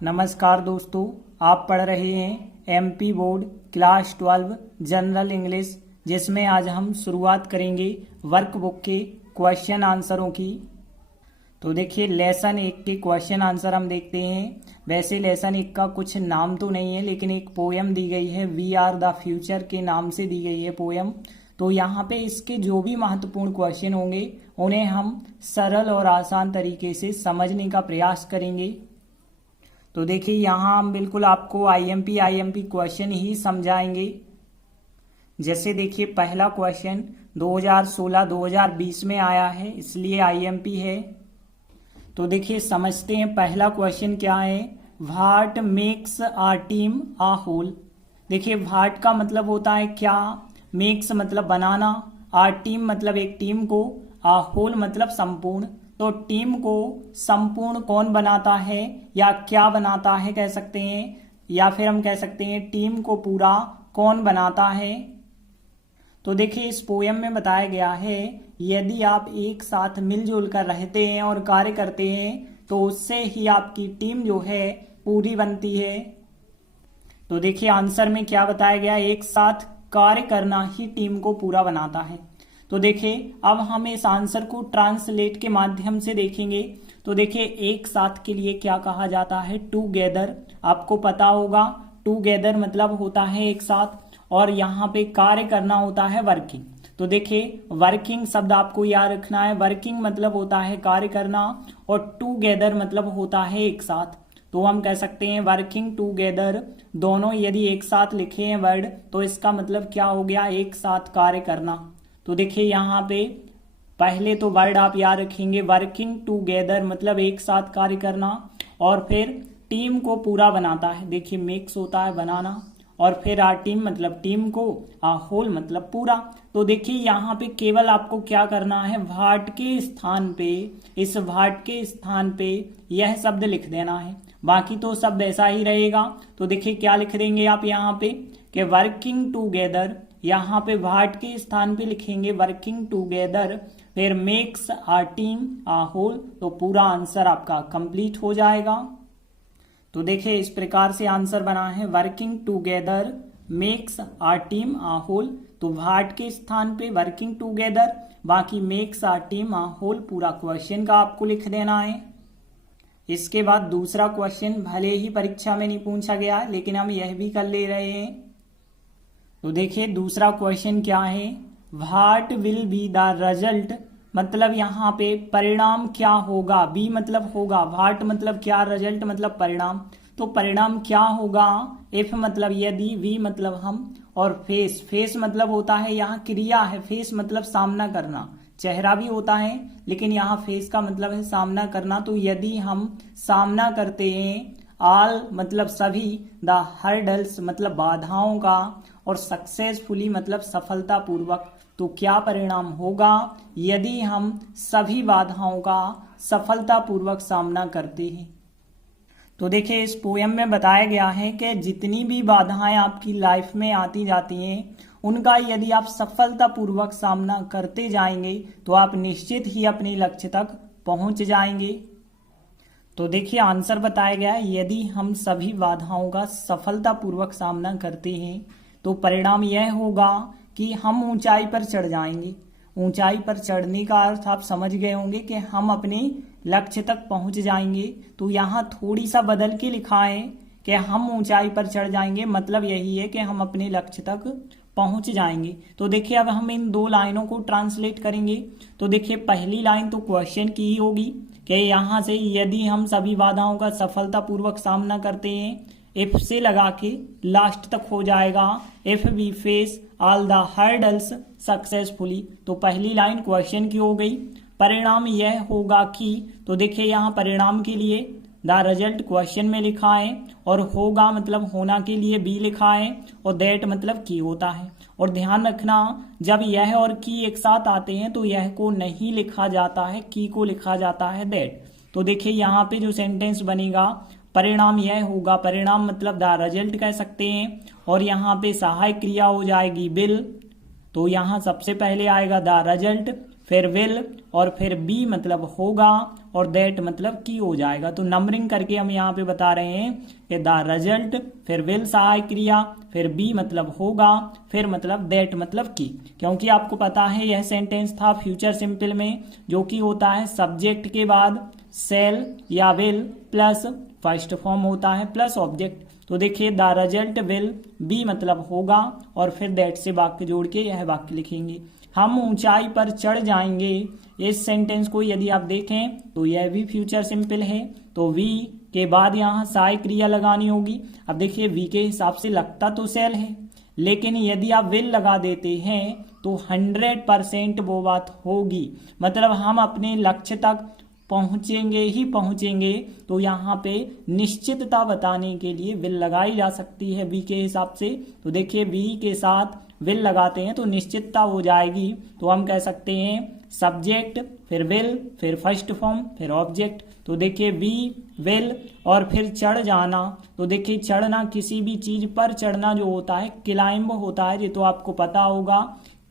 नमस्कार दोस्तों, आप पढ़ रहे हैं MP board class 12 general English, जिसमें आज हम शुरुआत करेंगे वर्कबुक के क्वेश्चन आंसरों की। तो देखिए, लेसन 1 के क्वेश्चन आंसर हम देखते हैं। वैसे लेसन 1 का कुछ नाम तो नहीं है, लेकिन एक पोयम दी गई है, वी आर द फ्यूचर के नाम से दी गई है पोयम। तो यहाँ पे इसके जो भी महत्वपूर्ण क्वेश्चन होंगे उन्हें हम सरल और आसान तरीके से समझने का प्रयास करेंगे। तो देखिए, यहाँ हम बिल्कुल आपको आईएमपी क्वेश्चन ही समझाएंगे। जैसे देखिए, पहला क्वेश्चन 2016-2020 में आया है, इसलिए आईएमपी है। तो देखिए, समझते हैं पहला क्वेश्चन क्या है। What makes a team a whole. देखिए, व्हाट का मतलब होता है क्या, मेक्स मतलब बनाना, आ टीम मतलब एक टीम को, आ होल मतलब संपूर्ण। तो टीम को संपूर्ण कौन बनाता है या क्या बनाता है कह सकते हैं, या फिर हम कह सकते हैं टीम को पूरा कौन बनाता है। तो देखिए, इस पोयम में बताया गया है, यदि आप एक साथ मिलजुल कर रहते हैं और कार्य करते हैं तो उससे ही आपकी टीम जो है पूरी बनती है। तो देखिए, आंसर में क्या बताया गया, एक साथ कार्य करना ही टीम को पूरा बनाता है। तो देखिए, अब हम इस आंसर को ट्रांसलेट के माध्यम से देखेंगे। तो देखिए, एक साथ के लिए क्या कहा जाता है, टूगेदर। आपको पता होगा टूगेदर मतलब होता है एक साथ, और यहाँ पे कार्य करना होता है वर्किंग। तो देखिए, वर्किंग शब्द आपको याद रखना है। वर्किंग मतलब होता है कार्य करना, और टूगेदर मतलब होता है एक साथ। तो हम कह सकते हैं वर्किंग टूगेदर, दोनों यदि एक साथ लिखे हैं वर्ड तो इसका मतलब क्या हो गया, एक साथ कार्य करना। तो देखिए, यहाँ पे पहले तो वर्ड आप याद रखेंगे, वर्किंग टूगेदर मतलब एक साथ कार्य करना, और फिर टीम को पूरा बनाता है। देखिए, मेक्स होता है बनाना, और फिर आ टीम मतलब टीम को, आ होल मतलब पूरा। तो देखिए, यहाँ पे केवल आपको क्या करना है, व्हाट के स्थान पे, इस व्हाट के स्थान पे यह शब्द लिख देना है, बाकी तो सब वैसा ही रहेगा। तो देखिए, क्या लिख देंगे आप यहाँ पे कि वर्किंग टूगेदर, यहाँ पे व्हाट के स्थान पे लिखेंगे वर्किंग टूगेदर, फिर makes a team a whole, तो पूरा आंसर आपका कंप्लीट हो जाएगा। तो देखिए, इस प्रकार से आंसर बना है, working together makes a team a whole. तो व्हाट के स्थान पे वर्किंग टूगेदर, बाकी makes a team a whole, पूरा क्वेश्चन का आपको लिख देना है। इसके बाद दूसरा क्वेश्चन, भले ही परीक्षा में नहीं पूछा गया लेकिन हम यह भी कर ले रहे हैं। तो देखिए, दूसरा क्वेश्चन क्या है, what will be the result, मतलब यहाँ पे परिणाम क्या होगा। बी मतलब होगा, व्हाट मतलब क्या, रिजल्ट मतलब परिणाम। तो परिणाम क्या होगा, इफ मतलब यदि, वी मतलब हम, और फेस, फेस मतलब होता है यहाँ क्रिया है, फेस मतलब सामना करना। चेहरा भी होता है लेकिन यहाँ फेस का मतलब है सामना करना। तो यदि हम सामना करते हैं, ऑल मतलब सभी, द हर्डल्स मतलब बाधाओं का, और सक्सेसफुली मतलब सफलतापूर्वक, तो क्या परिणाम होगा यदि हम सभी बाधाओं का सफलतापूर्वक सामना करते हैं। तो देखिए, इस पोयम में बताया गया है कि जितनी भी बाधाएं आपकी लाइफ में आती जाती हैं उनका यदि आप सफलतापूर्वक सामना करते जाएंगे तो आप निश्चित ही अपने लक्ष्य तक पहुंच जाएंगे। तो देखिए, आंसर बताया गया है, यदि हम सभी बाधाओं का सफलतापूर्वक सामना करते हैं तो परिणाम यह होगा कि हम ऊंचाई पर चढ़ जाएंगे। ऊंचाई पर चढ़ने का अर्थ आप समझ गए होंगे कि हम अपने लक्ष्य तक पहुंच जाएंगे। तो यहाँ थोड़ी सा बदल के लिखा है कि हम ऊंचाई पर चढ़ जाएंगे, मतलब यही है कि हम अपने लक्ष्य तक पहुंच जाएंगे। तो देखिए, अब हम इन दो लाइनों को ट्रांसलेट करेंगे। तो देखिए, पहली लाइन तो क्वेश्चन की ही होगी कि यहाँ से यदि हम सभी बाधाओं का सफलतापूर्वक सामना करते हैं, इफ से लगा के लास्ट तक हो जाएगा, if we face all the hurdles successfully. तो पहली लाइन क्वेश्चन की हो गई। परिणाम यह होगा कि, तो देखिए, यहाँ परिणाम के लिए द रिजल्ट क्वेश्चन में लिखा है, और होगा मतलब होना के लिए बी लिखा है, और दैट मतलब की होता है। और ध्यान रखना, जब यह और की एक साथ आते हैं तो यह को नहीं लिखा जाता है, की को लिखा जाता है दैट। तो देखिए, यहाँ पे जो सेंटेंस बनेगा, परिणाम यह होगा, परिणाम मतलब द रिजल्ट कह सकते हैं, और यहाँ पे सहायक क्रिया हो जाएगी विल। तो यहाँ सबसे पहले आएगा द रिजल्ट, फिर विल, और फिर बी मतलब होगा, और दैट मतलब की हो जाएगा। तो नंबरिंग करके हम यहाँ पे बता रहे हैं कि द रिजल्ट, फिर विल सहायक क्रिया, फिर बी मतलब होगा, फिर मतलब दैट मतलब की। क्योंकि आपको पता है यह सेंटेंस था फ्यूचर सिंपल में, जो कि होता है सब्जेक्ट के बाद सेल या विल प्लस फर्स्ट फॉर्म होता है प्लस ऑब्जेक्ट। तो देखिए द रिजल्ट विल बी मतलब होगा और फिर दैट से वाक्य जोड़ के यह वाक्य लिखेंगे। हम ऊंचाई पर चढ़ जाएंगे, इस सेंटेंस को यदि आप देखें तो यह भी फ्यूचर सिंपल है। तो वी के बाद यहाँ सहायक क्रिया लगानी होगी। अब देखिए वी के हिसाब से लगता तो सेल है, लेकिन यदि आप विल लगा देते हैं तो 100% वो बात होगी, मतलब हम अपने लक्ष्य तक पहुंचेंगे ही पहुंचेंगे। तो यहाँ पे निश्चितता बताने के लिए विल लगाई जा सकती है वी के हिसाब से। तो देखिए वी के साथ विल लगाते हैं तो निश्चितता हो जाएगी। तो हम कह सकते हैं सब्जेक्ट, फिर विल, फिर फर्स्ट फॉर्म, फिर ऑब्जेक्ट। तो देखिए वी विल और फिर चढ़ जाना। तो देखिए चढ़ना, किसी भी चीज पर चढ़ना जो होता है क्लाइंब होता है, ये तो आपको पता होगा।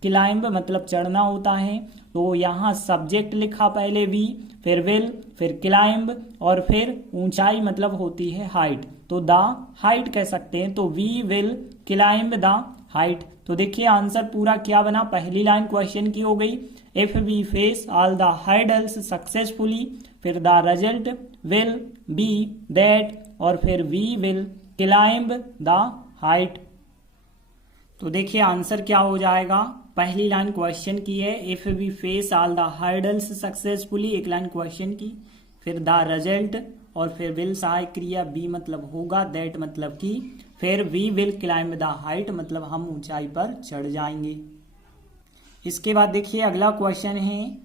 क्लाइंब मतलब चढ़ना होता है। तो यहाँ सब्जेक्ट लिखा पहले वी, फिर विल, फिर क्लाइंब और फिर ऊंचाई मतलब होती है हाइट, तो द हाइट कह सकते हैं। तो we will climb the height. तो देखिए आंसर पूरा क्या बना, पहली लाइन क्वेश्चन की हो गई, if we face all the hurdles successfully, फिर the result will be that और फिर we will climb the height. तो देखिए आंसर क्या हो जाएगा, पहली लाइन क्वेश्चन की है if we face all the hurdles successfully, एक लाइन क्वेश्चन की, फिर द रिजल्ट और फिर विल सहायक क्रिया, बी मतलब होगा, दैट मतलब की, फिर we will climb the height मतलब हम ऊंचाई पर चढ़ जाएंगे। इसके बाद देखिए अगला क्वेश्चन है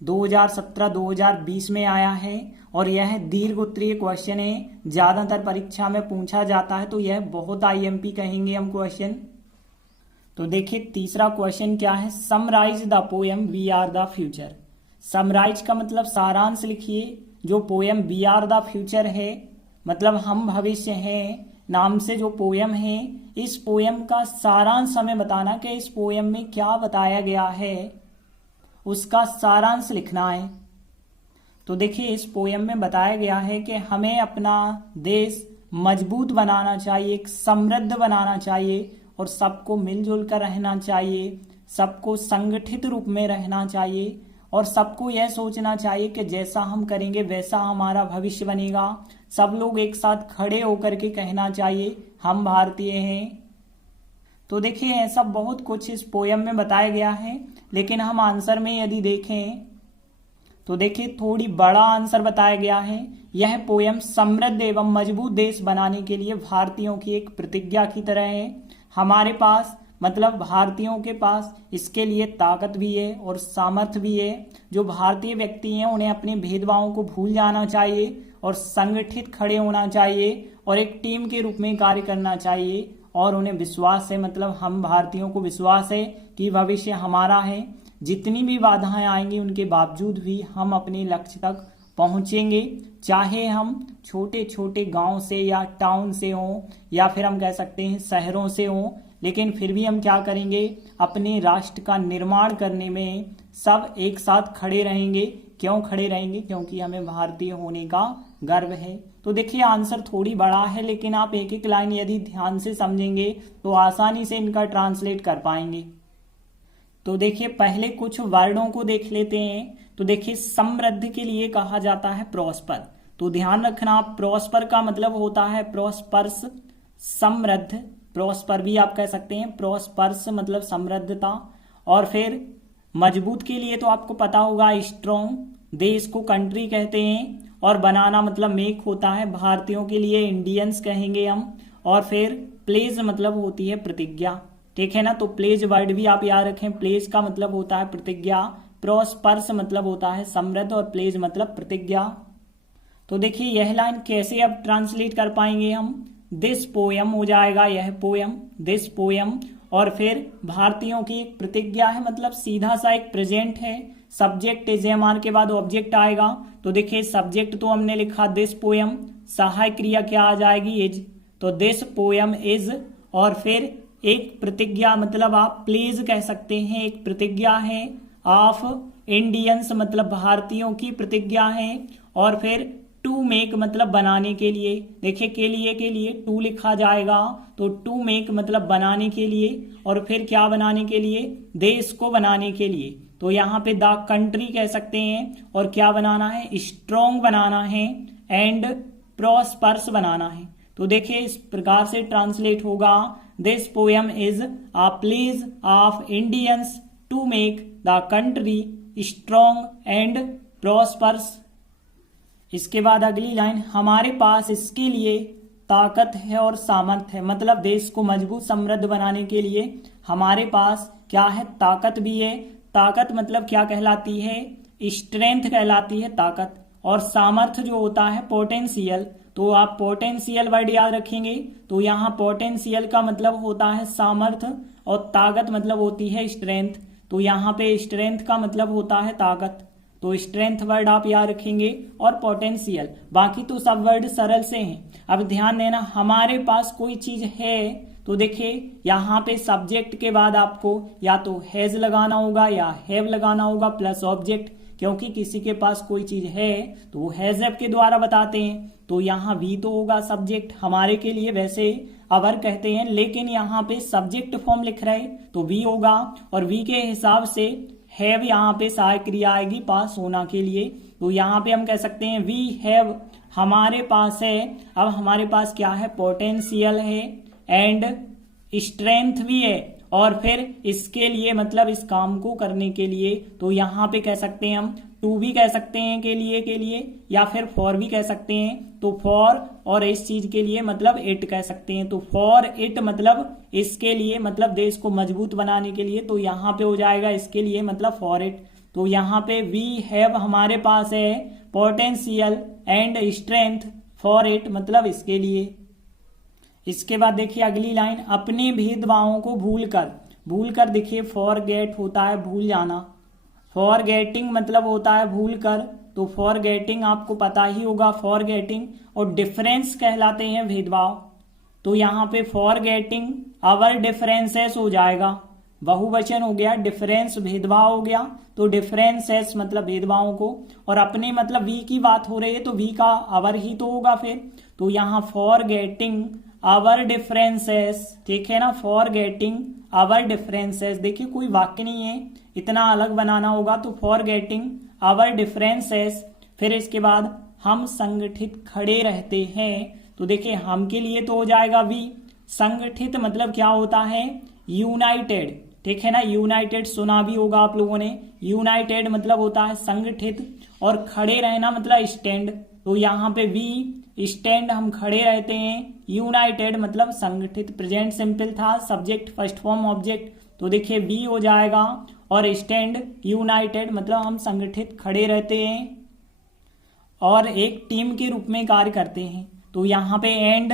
2017-2020 में आया है और यह दीर्घ उत्तरीय क्वेश्चन है, ज्यादातर परीक्षा में पूछा जाता है, तो यह बहुत आईएमपी कहेंगे हम क्वेश्चन। तो देखिए तीसरा क्वेश्चन क्या है, summarise the poem we are the future. Summarise का मतलब सारांश लिखिए। जो poem we are the future है मतलब हम भविष्य हैं नाम से जो पोएम है, इस पोएम का सारांश हमें बताना कि इस पोएम में क्या बताया गया है, उसका सारांश लिखना है। तो देखिए इस पोएम में बताया गया है कि हमें अपना देश मजबूत बनाना चाहिए, समृद्ध बनाना चाहिए और सबको मिलजुल कर रहना चाहिए, सबको संगठित रूप में रहना चाहिए और सबको यह सोचना चाहिए कि जैसा हम करेंगे वैसा हमारा भविष्य बनेगा। सब लोग एक साथ खड़े होकर के कहना चाहिए हम भारतीय हैं। तो देखिए ऐसा बहुत कुछ इस पोयम में बताया गया है, लेकिन हम आंसर में यदि देखें तो देखिए थोड़ी बड़ा आंसर बताया गया है। यह पोयम समृद्ध एवं मजबूत देश बनाने के लिए भारतीयों की एक प्रतिज्ञा की तरह है। हमारे पास मतलब भारतीयों के पास इसके लिए ताकत भी है और सामर्थ्य भी है। जो भारतीय व्यक्ति हैं उन्हें अपने भेदभावों को भूल जाना चाहिए और संगठित खड़े होना चाहिए और एक टीम के रूप में कार्य करना चाहिए और उन्हें विश्वास है, मतलब हम भारतीयों को विश्वास है कि भविष्य हमारा है। जितनी भी बाधाएं आएंगी उनके बावजूद भी हम अपने लक्ष्य तक पहुंचेंगे, चाहे हम छोटे छोटे गांव से या टाउन से हों या फिर हम कह सकते हैं शहरों से हों, लेकिन फिर भी हम क्या करेंगे, अपने राष्ट्र का निर्माण करने में सब एक साथ खड़े रहेंगे। क्यों खड़े रहेंगे? क्योंकि हमें भारतीय होने का गर्व है। तो देखिए आंसर थोड़ी बड़ा है, लेकिन आप एक एक लाइन यदि ध्यान से समझेंगे तो आसानी से इनका ट्रांसलेट कर पाएंगे। तो देखिए पहले कुछ वर्णों को देख लेते हैं। तो देखिए समृद्ध के लिए कहा जाता है प्रॉस्पर। तो ध्यान रखना, प्रॉस्पर का मतलब होता है प्रॉस्पर्स, समृद्ध, प्रॉस्पर भी आप कह सकते हैं, प्रॉस्पर्स मतलब समृद्धता। और फिर मजबूत के लिए तो आपको पता होगा स्ट्रॉन्ग, देश को कंट्री कहते हैं। और बनाना मतलब मेक होता है, भारतीयों के लिए इंडियंस कहेंगे हम। और फिर प्लेज मतलब होती है प्रतिज्ञा, ठीक है ना। तो प्लेज वर्ड भी आप याद रखें, प्लेज का मतलब होता है प्रतिज्ञा, प्रॉस्पर्स मतलब होता है समृद्ध और प्लेज मतलब प्रतिज्ञा। तो देखिए यह लाइन कैसे अब ट्रांसलेट कर पाएंगे हम, दिस पोयम हो जाएगा यह पोयम, दिस पोयम। और फिर भारतीयों की एक प्रतिज्ञा है, मतलब सीधा सा एक प्रेजेंट है, सब्जेक्ट इज एम आर के बाद ऑब्जेक्ट आएगा। तो देखिए सब्जेक्ट तो हमने लिखा दिस पोयम, सहायक क्रिया क्या आ जाएगी, इज। तो दिस पोयम इज, और फिर एक प्रतिज्ञा मतलब आप प्लीज कह सकते हैं, एक प्रतिज्ञा है ऑफ इंडियंस मतलब भारतीयों की प्रतिज्ञा है। और फिर टू मेक मतलब बनाने के लिए। देखिए के लिए टू लिखा जाएगा, तो टू मेक मतलब बनाने के लिए, और फिर क्या बनाने के लिए, देश को बनाने के लिए। तो यहाँ पे द कंट्री कह सकते हैं, और क्या बनाना है, स्ट्रॉन्ग बनाना है, एंड प्रॉस्पर्स बनाना है। तो देखिए इस प्रकार से ट्रांसलेट होगा, this poem is a pledge of Indians to make the country strong and prosperous. इसके बाद अगली लाइन, हमारे पास इसके लिए ताकत है और सामर्थ्य है, मतलब देश को मजबूत समृद्ध बनाने के लिए हमारे पास क्या है, ताकत भी है। ताकत मतलब क्या कहलाती है, स्ट्रेंथ कहलाती है ताकत, और सामर्थ्य जो होता है पोटेंशियल। तो आप पोटेंशियल वर्ड याद रखेंगे, तो यहाँ पोटेंशियल का मतलब होता है सामर्थ्य, और ताकत मतलब होती है स्ट्रेंथ। तो यहाँ पे स्ट्रेंथ का मतलब होता है ताकत, तो स्ट्रेंथ वर्ड आप याद रखेंगे, और पोटेंशियल। बाकी तो सब वर्ड सरल से हैं। अब ध्यान देना, हमारे पास कोई चीज है, तो देखिए यहाँ पे सब्जेक्ट के बाद आपको या तो हैज लगाना होगा या हैव लगाना होगा प्लस ऑब्जेक्ट, क्योंकि किसी के पास कोई चीज है तो वो हैज हैव के द्वारा बताते हैं। तो यहाँ वी तो होगा सब्जेक्ट हमारे के लिए, वैसे अवर कहते हैं, लेकिन यहाँ पे सब्जेक्ट फॉर्म लिख रहे तो वी होगा, और वी के हिसाब से हैव यहाँ पे सहायक क्रिया आएगी पास होना के लिए। तो यहाँ पे हम कह सकते हैं वी हैव, हमारे पास है। अब हमारे पास क्या है, पोटेंशियल है एंड स्ट्रेंथ भी है, और फिर इसके लिए मतलब इस काम को करने के लिए, तो यहाँ पे कह सकते हैं हम टू भी कह सकते हैं के लिए, या फिर फॉर भी कह सकते हैं। तो फॉर और इस चीज के लिए मतलब इट कह सकते हैं। तो फॉर इट मतलब इसके लिए, मतलब देश को मजबूत बनाने के लिए, तो यहाँ पे हो जाएगा इसके लिए मतलब फॉर इट। तो यहाँ पे वी हैव हमारे पास है potential and strength for it मतलब इसके लिए। इसके बाद देखिए अगली लाइन, अपने भेदभावों को भूलकर देखिए फॉरगेट होता है भूल जाना, फॉरगेटिंग मतलब होता है भूल कर। तो फॉरगेटिंग आपको पता ही होगा, फॉरगेटिंग और डिफरेंस कहलाते हैं भेदभाव। तो यहाँ पे फॉरगेटिंग अवर डिफरेंसेस हो जाएगा, बहुवचन हो गया, डिफरेंस भेदभाव हो गया, तो डिफरेंसेस मतलब भेदभावों को, और अपने मतलब वी की बात हो रही है तो वी का अवर ही तो होगा फिर। तो यहाँ फॉरगेटिंग आवर डिफरेंसेस, ठीक है ना, फॉरगेटिंग आवर डिफरेंसेस। देखिए कोई वाक्य नहीं है, इतना अलग बनाना होगा, तो फॉरगेटिंग आवर डिफरेंसेस। फिर इसके बाद हम संगठित खड़े रहते हैं, तो देखिए हम के लिए तो हो जाएगा वी, संगठित मतलब क्या होता है, यूनाइटेड, ठीक है ना, यूनाइटेड सुना भी होगा आप लोगों ने, यूनाइटेड मतलब होता है संगठित, और खड़े रहना मतलब स्टैंड। तो यहाँ पे वी स्टैंड हम खड़े रहते हैं, यूनाइटेड मतलब संगठित, प्रेजेंट सिंपल था, सब्जेक्ट फर्स्ट फॉर्म ऑब्जेक्ट, तो देखिए वी हो जाएगा, और स्टैंड यूनाइटेड मतलब हम संगठित खड़े रहते हैं और एक टीम के रूप में कार्य करते हैं। तो यहाँ पे एंड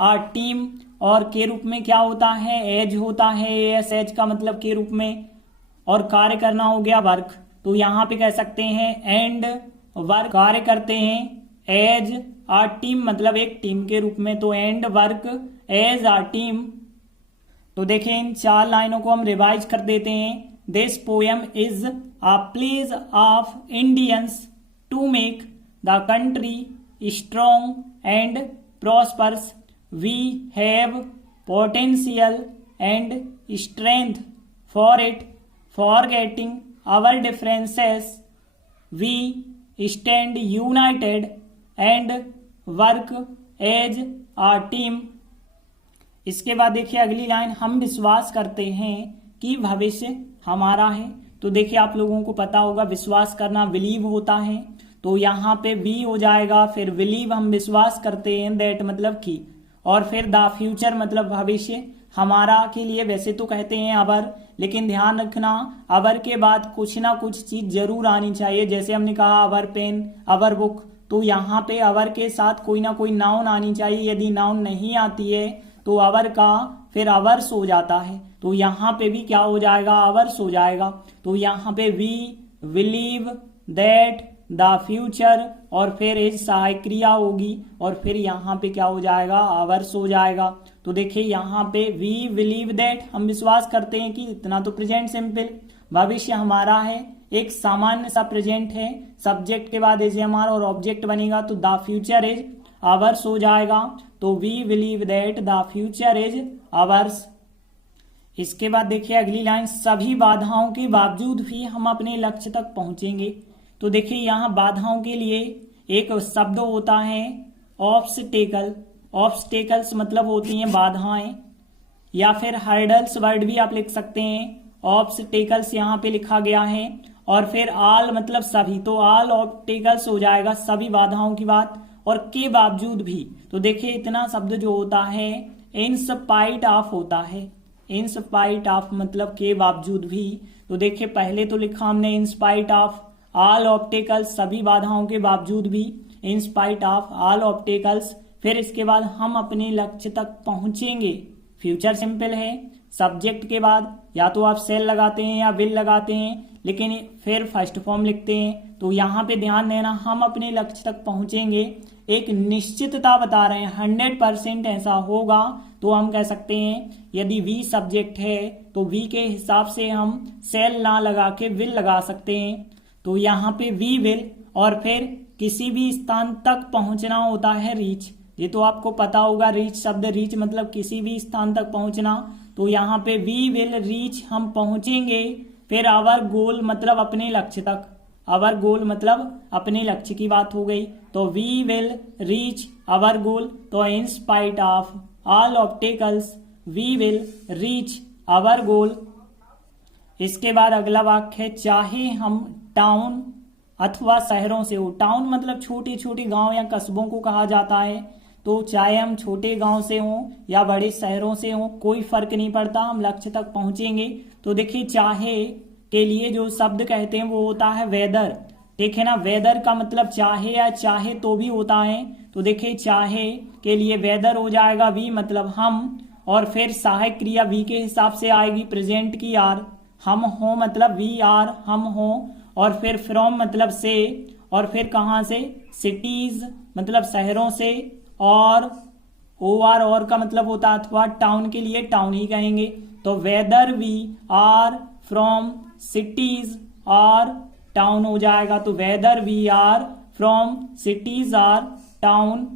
आ टीम, और के रूप में क्या होता है, एज होता है, एस एज का मतलब के रूप में, और कार्य करना हो गया वर्क। तो यहाँ पे कह सकते हैं एंड वर्क, कार्य करते हैं एज आ टीम मतलब एक टीम के रूप में, तो and work as a team. तो देखें इन चार लाइनों को हम रिवाइज कर देते हैं। This poem is a pledge of Indians to make the country strong and prosperous. We have potential and strength for it, forgetting our differences we stand united and work as a team. इसके बाद देखिए अगली line, हम विश्वास करते हैं कि भविष्य हमारा है। तो देखिए आप लोगों को पता होगा विश्वास करना बिलीव होता है, तो यहाँ पे बी हो जाएगा, फिर बिलीव हम विश्वास करते हैं, दैट मतलब की, और फिर द फ्यूचर मतलब भविष्य हमारा के लिए वैसे तो कहते हैं अवर, लेकिन ध्यान रखना अवर के बाद कुछ ना कुछ चीज जरूर आनी चाहिए, जैसे हमने कहा अवर पेन, अवर बुक, तो यहाँ पे अवर के साथ कोई ना कोई नाउन आनी चाहिए। यदि नाउन नहीं आती है तो अवर का फिर अवर्स हो जाता है, तो यहाँ पे भी क्या हो जाएगा, अवर्स हो जाएगा। तो यहाँ पे we believe that the future, और फिर इज सहायक क्रिया होगी, और फिर यहाँ पे क्या हो जाएगा, अवर्स हो जाएगा। तो देखिए यहाँ पे वी बिलीव दैट हम विश्वास करते हैं कि, इतना तो प्रेजेंट सिंपल, भविष्य हमारा है, एक सामान्य सा प्रेजेंट है, सब्जेक्ट के बाद इज एम आर और ऑब्जेक्ट बनेगा तो द फ्यूचर इज आवर्स हो जाएगा। तो we believe that the future is ours. इसके बाद देखिए अगली लाइन, सभी बाधाओं के बावजूद भी हम अपने लक्ष्य तक पहुंचेंगे। तो देखिए यहाँ बाधाओं के लिए एक शब्द होता है ऑब्स्टेकल। ऑब्स्टेकल्स मतलब होती हैं बाधाएं, या फिर हर्डल्स वर्ड भी आप लिख सकते हैं। ऑब्स्टेकल्स यहाँ पे लिखा गया है, और फिर आल मतलब सभी, तो आल ऑब्स्टेकल्स हो जाएगा सभी बाधाओं की बात, और के बावजूद भी। तो देखिए इतना शब्द जो होता है इन स्पाइट ऑफ होता है। इन स्पाइट ऑफ मतलब के बावजूद भी। तो देखिए पहले तो लिखा हमने इन स्पाइट ऑफ ऑल ऑब्स्टेकल्स, सभी बाधाओं के बावजूद भी, इन स्पाइट ऑफ ऑल ऑब्स्टेकल्स। फिर इसके बाद हम अपने लक्ष्य तक पहुंचेंगे। फ्यूचर सिंपल है, सब्जेक्ट के बाद या तो आप सेल लगाते हैं या विल लगाते हैं, लेकिन फिर फर्स्ट फॉर्म लिखते हैं। तो यहाँ पे ध्यान देना, हम अपने लक्ष्य तक पहुंचेंगे, एक निश्चितता बता रहे हैं, 100% ऐसा होगा। तो हम कह सकते हैं यदि वी सब्जेक्ट है तो वी के हिसाब से हम सेल ना लगा के विल लगा सकते हैं। तो यहाँ पे वी विल, और फिर किसी भी स्थान तक पहुंचना होता है रीच। ये तो आपको पता होगा, रीच शब्द, रीच मतलब किसी भी स्थान तक पहुंचना। तो यहाँ पे वी विल रीच, हम पहुंचेंगे। फिर आवर गोल मतलब अपने लक्ष्य तक, आवर गोल मतलब अपने लक्ष्य की बात हो गई। तो we will reach our goal. तो in spite of all obstacles we will reach our goal. इसके बाद अगला वाक्य है, चाहे हम टाउन अथवा शहरों से हो। टाउन मतलब छोटे छोटे गांव या कस्बों को कहा जाता है। तो चाहे हम छोटे गांव से हों या बड़े शहरों से हों, कोई फर्क नहीं पड़ता, हम लक्ष्य तक पहुंचेंगे। तो देखिए चाहे के लिए जो शब्द कहते हैं वो होता है वेदर। देखिए ना, वेदर का मतलब चाहे या चाहे तो भी होता है। तो देखिए चाहे के लिए वेदर हो जाएगा वी मतलब हम, और फिर सहायक क्रिया वी के हिसाब से आएगी प्रेजेंट की आर। हम हो मतलब वी आर, हम हो, और फिर फ्रॉम मतलब से, और फिर कहां से, सिटीज मतलब शहरों से, और ओ आर और का मतलब होता है अथवा टाउन के लिए टाउन ही कहेंगे। तो whether we are from cities और टाउन हो जाएगा। तो whether we are from cities or town.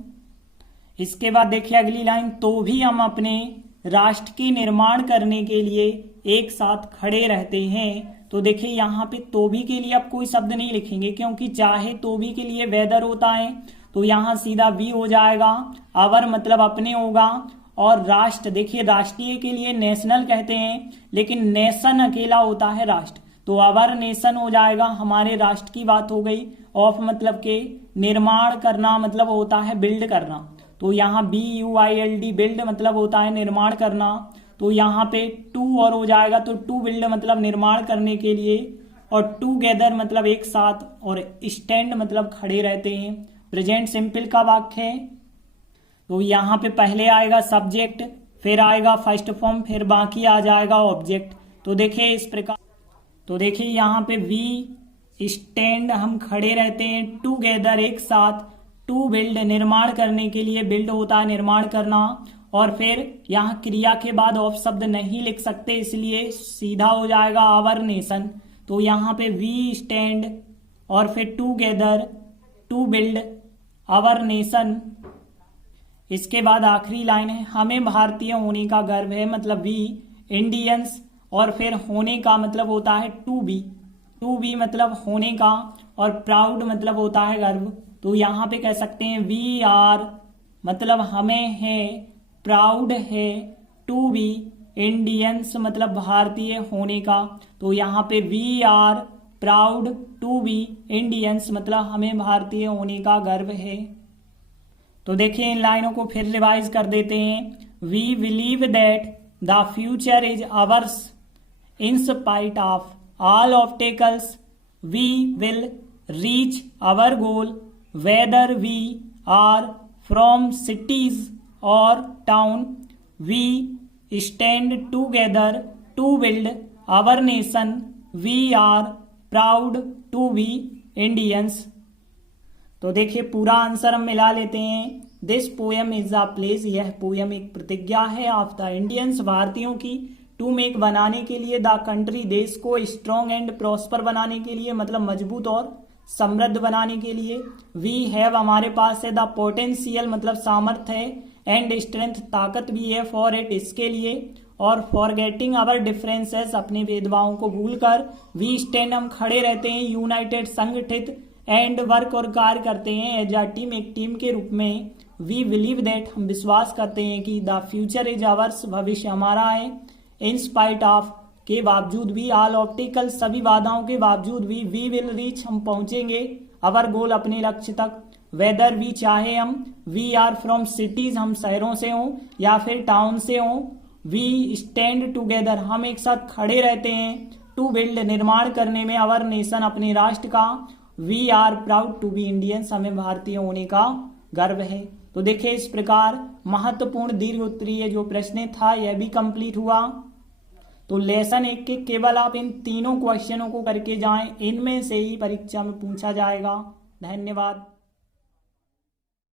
इसके बाद देखिए अगली लाइन, तो भी हम अपने राष्ट्र के निर्माण करने के लिए एक साथ खड़े रहते हैं। तो देखिए यहाँ पे तो भी के लिए आप कोई शब्द नहीं लिखेंगे, क्योंकि चाहे तो भी के लिए वेदर होता है। तो यहाँ सीधा वी हो जाएगा, आवर मतलब अपने होगा, और राष्ट्र, देखिए राष्ट्रीय के लिए नेशनल कहते हैं, लेकिन नेशन अकेला होता है राष्ट्र। तो आवर नेशन हो जाएगा, हमारे राष्ट्र की बात हो गई। ऑफ मतलब के, निर्माण करना मतलब होता है बिल्ड करना। तो यहाँ BUILD बिल्ड मतलब होता है निर्माण करना। तो यहाँ पे टू और हो जाएगा, तो टू बिल्ड मतलब निर्माण करने के लिए, और टूगेदर मतलब एक साथ, और स्टैंड मतलब खड़े रहते हैं। प्रेजेंट सिंपल का वाक्य है। तो यहाँ पे पहले आएगा सब्जेक्ट, फिर आएगा फर्स्ट फॉर्म, फिर बाकी आ जाएगा ऑब्जेक्ट। तो देखिए इस प्रकार, तो देखिए यहाँ पे वी स्टैंड हम खड़े रहते हैं, टूगेदर एक साथ, टू बिल्ड निर्माण करने के लिए, बिल्ड होता है निर्माण करना, और फिर यहाँ क्रिया के बाद ऑफ शब्द नहीं लिख सकते, इसलिए सीधा हो जाएगा आवर नेशन। तो यहाँ पे वी स्टैंड और फिर together to build our nation. इसके बाद आखिरी लाइन है, हमें भारतीय होने का गर्व है, मतलब वी इंडियंस, और फिर होने का मतलब होता है टू बी। टू बी मतलब होने का, और प्राउड मतलब होता है गर्व। तो यहाँ पे कह सकते हैं वी आर मतलब हमें है, प्राउड है, टू बी इंडियंस मतलब भारतीय होने का। तो यहाँ पे we are proud to be Indians मतलब हमें भारतीय होने का गर्व है। तो देखिए इन लाइनों को फिर रिवाइज कर देते हैं। We believe that the future is ours in spite of all obstacles we will reach our goal whether we are from cities और town. We stand together to build our nation. We are proud to be Indians. तो देखिए पूरा answer हम मिला लेते हैं। This poem is a pledge, यह poem एक प्रतिज्ञा है ऑफ द इंडियंस भारतीयों की, टू मेक बनाने के लिए, द कंट्री देश को, स्ट्रॉन्ग एंड प्रॉस्पर बनाने के लिए मतलब मजबूत और समृद्ध बनाने के लिए। वी हैव हमारे पास है, द पोटेंशियल मतलब सामर्थ्य है, एंड स्ट्रेंथ ताकत भी है, फॉर इट इसके लिए। और फॉरगेटिंग अवर डिफरेंसेस अपने भेदभावों को भूलकर, वी स्टैंड हम खड़े रहते हैं, यूनाइटेड संगठित, एंड वर्क और कार्य करते हैं, एज अ टीम एक टीम के रूप में। वी बिलीव दैट हम विश्वास करते हैं कि द फ्यूचर इज आवर्स भविष्य हमारा है, इन स्पाइट ऑफ के बावजूद भी, ऑल ऑब्स्टिकल सभी बाधाओं के बावजूद भी, वी विल रीच हम पहुंचेंगे, अवर गोल अपने लक्ष्य तक, वेदर वी चाहे हम, वी आर फ्रॉम सिटीज हम शहरों से हों या फिर टाउन से हों, वी स्टैंड टूगेदर हम एक साथ खड़े रहते हैं, टू बिल्ड निर्माण करने में, अवर नेशन अपने राष्ट्र का, we are proud to be Indians हमें भारतीय होने का गर्व है। तो देखिए इस प्रकार महत्वपूर्ण दीर्घ उत्तरीय जो प्रश्न था यह भी कंप्लीट हुआ। तो लेसन 1 के केवल आप इन तीनों क्वेश्चनों को करके जाएं, इनमें से ही परीक्षा में पूछा जाएगा। धन्यवाद।